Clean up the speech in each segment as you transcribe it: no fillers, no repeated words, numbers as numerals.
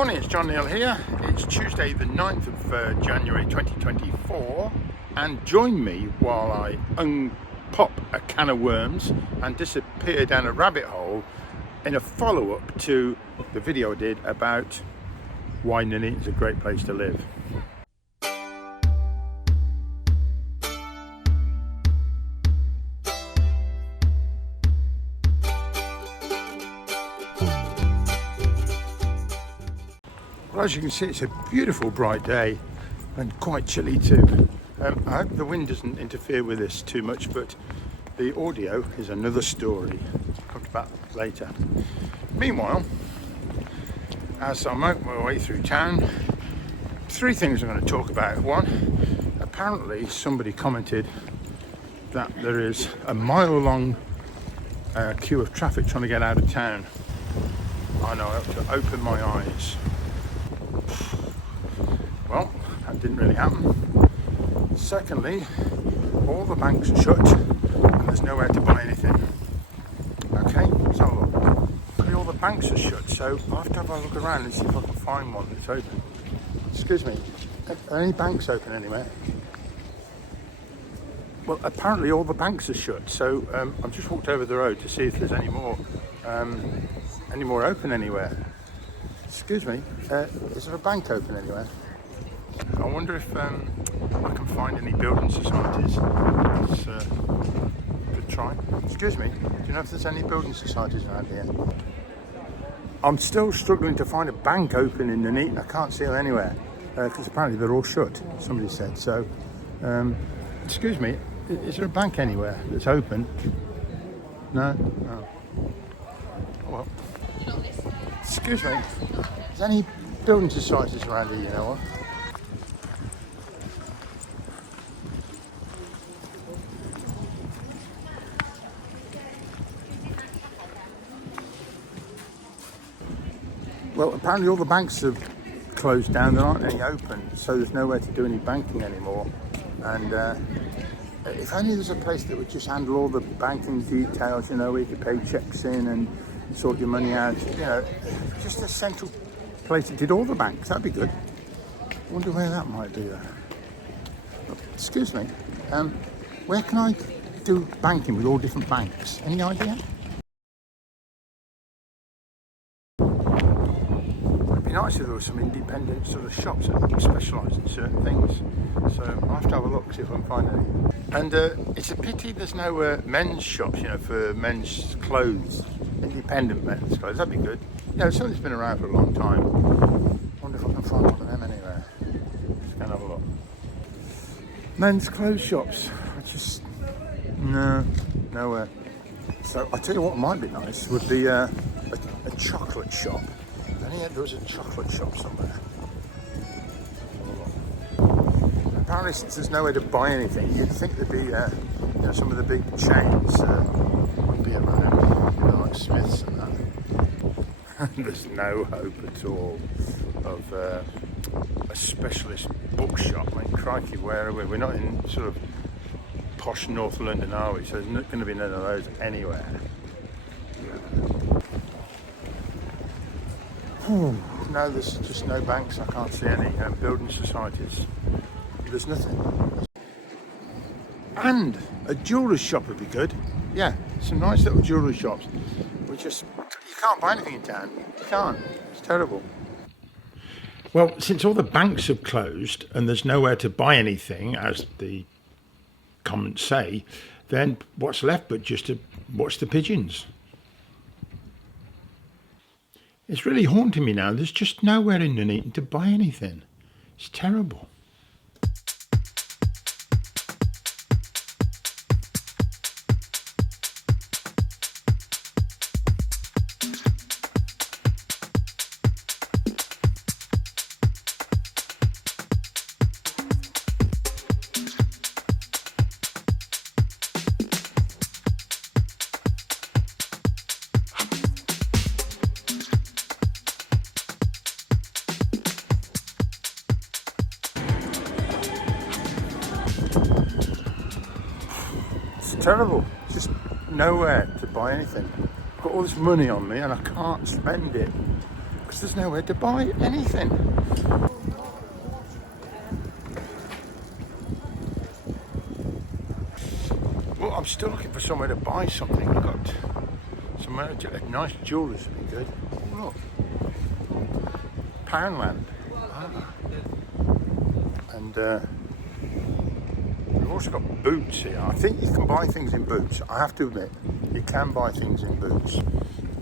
morning, it's John Neal here. It's Tuesday the 9th of January 2024, and join me while I unpop a can of worms and disappear down a rabbit hole in a follow-up to the video I did about why Nuneaton is a great place to live. Well, as you can see, it's a beautiful bright day and quite chilly too. I hope the wind doesn't interfere with this too much, but the audio is another story. I'll come to that later. Meanwhile, as I make my way through town, three things I'm going to talk about. One, apparently somebody commented that there is a mile-long queue of traffic trying to get out of town. I know, I have to open my eyes. Well, that didn't really happen. Secondly, all the banks are shut and there's nowhere to buy anything. Okay, let's have a look. All the banks are shut, so I'll have to have a look around and see if I can find one that's open. Excuse me, are any banks open anywhere? Well, apparently all the banks are shut, so I've just walked over the road to see if there's any more open anywhere. Excuse me, is there a bank open anywhere? I wonder if I can find any building societies. Let's good try. Excuse me, do you know if there's any building societies around here? I'm still struggling to find a bank open in Nuneaton. I can't see it anywhere because apparently they're all shut, somebody said. So, excuse me, is there a bank anywhere that's open? No? Oh. Well, excuse me, is there any building societies around here, you know what? Well, apparently all the banks have closed down, there aren't any open, so there's nowhere to do any banking anymore. And if only there's a place that would just handle all the banking details, you know, where you could pay checks in and sort your money out, you know, just a central place that did all the banks, that'd be good. I wonder where that might be there. Excuse me, where can I do banking with all different banks? Any idea? It'd be nice if there were some independent sort of shops that specialise in certain things. So I'll have to have a look, see if I can find any. And it's a pity there's no men's shops, you know, for men's clothes, independent men's clothes. That'd be good. You know, something that's been around for a long time. I wonder if I can find one of them anywhere. Just go and have a look. Men's clothes shops. Nowhere. So I tell you what might be nice would be a chocolate shop. There was a chocolate shop somewhere. Apparently, since there's nowhere to buy anything, you'd think there'd be, you know, some of the big chains would be around, you know, like Smiths and that. There's no hope at all of a specialist bookshop. I mean, crikey, where are we? We're not in sort of posh North London, are we? So there's not going to be none of those anywhere. No, there's just no banks. I can't see any building societies. There's nothing. And a jeweller's shop would be good. Yeah, some nice little jewellery shops. You can't buy anything in town. You can't. It's terrible. Well, since all the banks have closed and there's nowhere to buy anything, as the comments say, then what's left but just to watch the pigeons? It's really haunting me now. There's just nowhere in Nuneaton to buy anything. It's terrible. Terrible. Just nowhere to buy anything. I've got all this money on me and I can't spend it because because there's nowhere to buy anything. Well, I'm still looking for somewhere to buy something. I've got somewhere, a nice jeweller's would be good. Look, Poundland. And we've also got Boots here. I think you can buy things in Boots. I have to admit, you can buy things in Boots.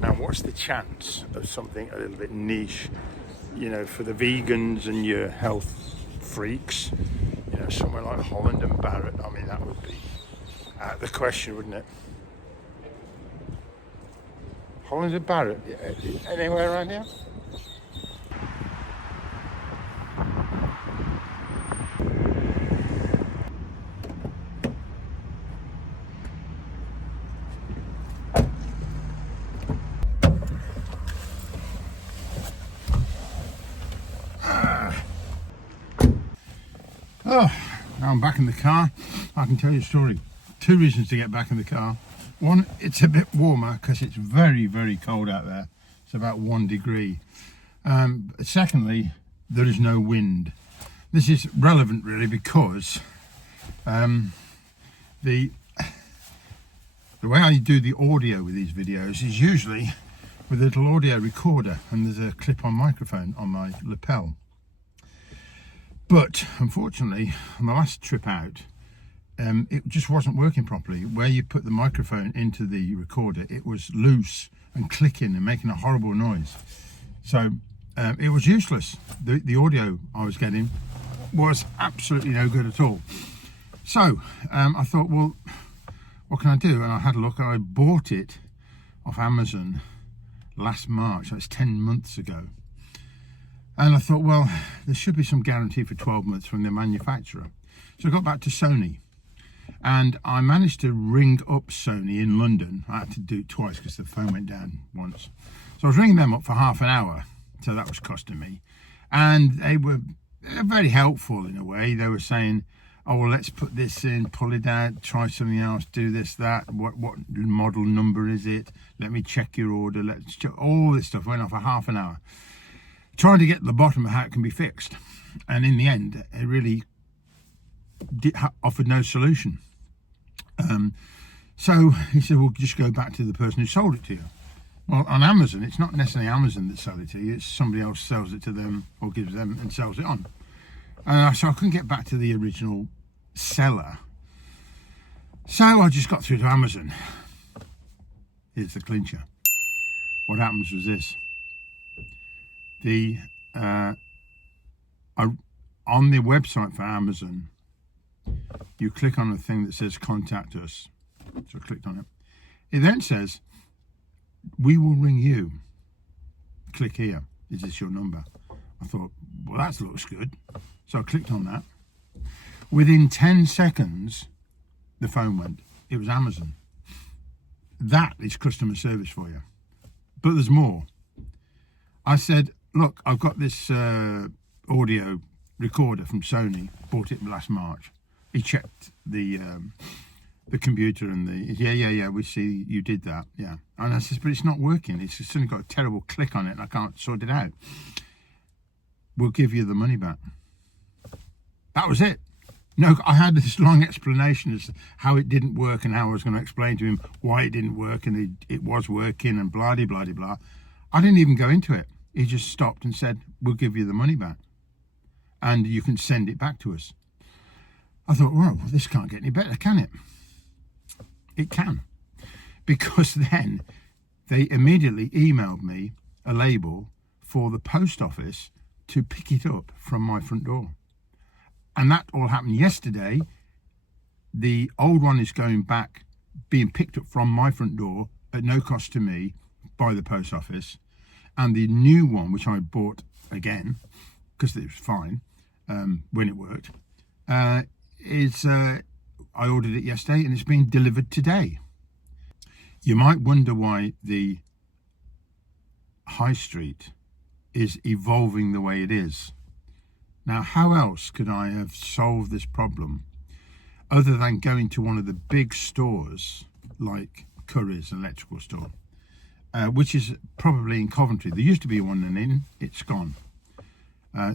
Now, what's the chance of something a little bit niche, you know, for the vegans and your health freaks? You know, somewhere like Holland and Barrett. I mean, that would be out of the question, wouldn't it? Holland and Barrett, anywhere around here? Oh, now I'm back in the car. I can tell you a story. 2 reasons to get back in the car. One, it's a bit warmer because it's very, very cold out there. It's about 1 degree. Secondly, there is no wind. This is relevant really because the way I do the audio with these videos is usually with a little audio recorder, and there's a clip-on microphone on my lapel. But unfortunately, on the last trip out, it just wasn't working properly. Where you put the microphone into the recorder, it was loose and clicking and making a horrible noise. So it was useless. The audio I was getting was absolutely no good at all. So I thought, well, what can I do? And I had a look, and I bought it off Amazon last March. That's 10 months ago. And I thought, well, there should be some guarantee for 12 months from the manufacturer. So I got back to Sony, and I managed to ring up Sony in London. I had to do it twice because the phone went down once. So I was ringing them up for half an hour, so that was costing me. And they were very helpful in a way. They were saying, oh, well, let's put this in, pull it out, try something else, do this, that. What model number is it? Let me check your order. Let's check. All this stuff went on for half an hour, trying to get to the bottom of how it can be fixed. And in the end, it really offered no solution. So he said, well, just go back to the person who sold it to you. Well, on Amazon, it's not necessarily Amazon that sells it to you, it's somebody else sells it to them or gives them and sells it on. So I couldn't get back to the original seller. So I just got through to Amazon. Here's the clincher. What happens was this. On the website for Amazon, you click on the thing that says contact us. So I clicked on it. It then says, we will ring you. Click here. Is this your number? I thought, well, that looks good. So I clicked on that. Within 10 seconds, the phone went. It was Amazon. That is customer service for you. But there's more. I said, look, I've got this audio recorder from Sony, bought it last March. He checked the computer and yeah, we see you did that, yeah. And I said, but it's not working. It's suddenly got a terrible click on it and I can't sort it out. We'll give you the money back. That was it. No, I had this long explanation as to how it didn't work and how I was going to explain to him why it didn't work and it was working and blah, blah, blah, blah. I didn't even go into it. He just stopped and said, we'll give you the money back and you can send it back to us. I thought, well, this can't get any better, can it? It can. Because then they immediately emailed me a label for the post office to pick it up from my front door. And that all happened yesterday. The old one is going back, being picked up from my front door at no cost to me by the post office. And the new one, which I bought again, because it was fine when it worked, I ordered it yesterday and it's being delivered today. You might wonder why the high street is evolving the way it is. Now, how else could I have solved this problem other than going to one of the big stores like Curry's electrical store which is probably in Coventry. There used to be one in Nuneaton, it's gone.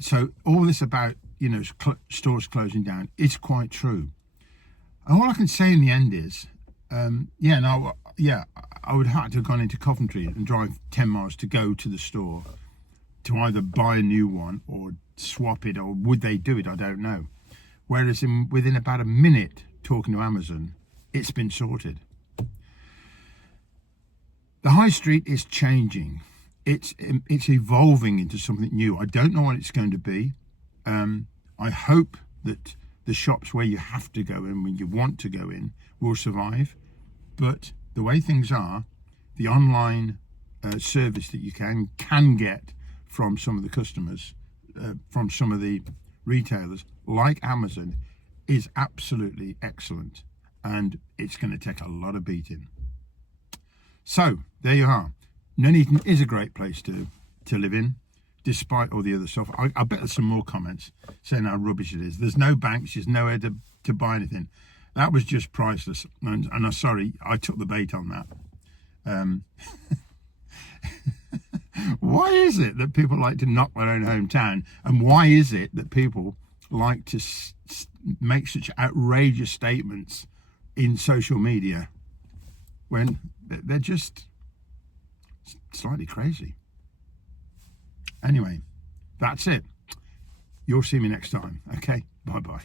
So all this about, you know, stores closing down, it's quite true. And all I can say in the end is, I would have to have gone into Coventry and drive 10 miles to go to the store to either buy a new one or swap it, or would they do it? I don't know. Whereas within about a minute talking to Amazon, it's been sorted. The high street is changing. It's evolving into something new. I don't know what it's going to be. I hope that the shops where you have to go in when you want to go in will survive. But the way things are, the online service that you can get from some of the customers, from some of the retailers like Amazon, is absolutely excellent, and it's going to take a lot of beating. So there you are. Nuneaton is a great place to live in, despite all the other stuff. I bet there's some more comments saying how rubbish it is. There's no banks, there's nowhere to buy anything. That was just priceless, and I'm sorry, I took the bait on that. Why is it that people like to knock their own hometown, and why is it that people like to make such outrageous statements in social media when they're just slightly crazy? Anyway, that's it. You'll see me next time. Okay, bye-bye.